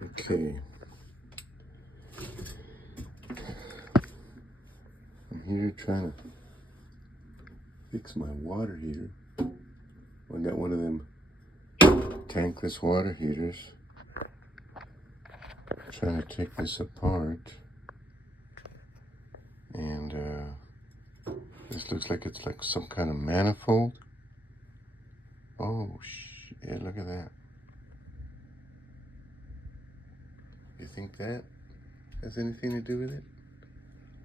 Okay. I'm here trying to fix my water heater. I got one of them tankless water heaters. Trying to take this apart. And this looks like it's like some kind of manifold. Oh, yeah, look at that. You think that has anything to do with it?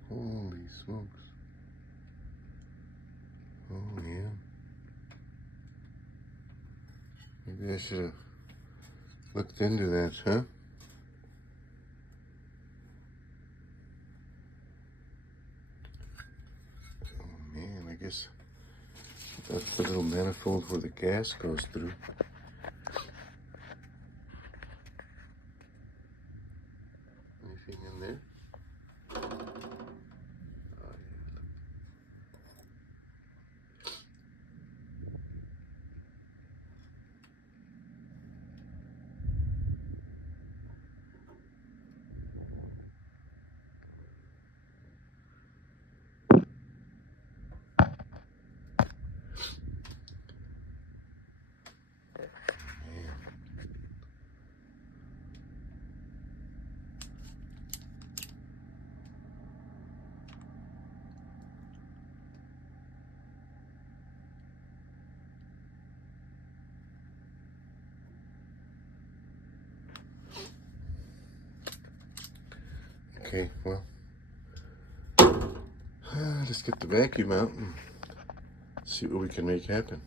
Holy smokes. Oh, yeah. Maybe I should have looked into that, huh? Oh, man, I guess that's the little manifold where the gas goes through. Anything in there? Okay, well, let's get the vacuum out and see what we can make happen.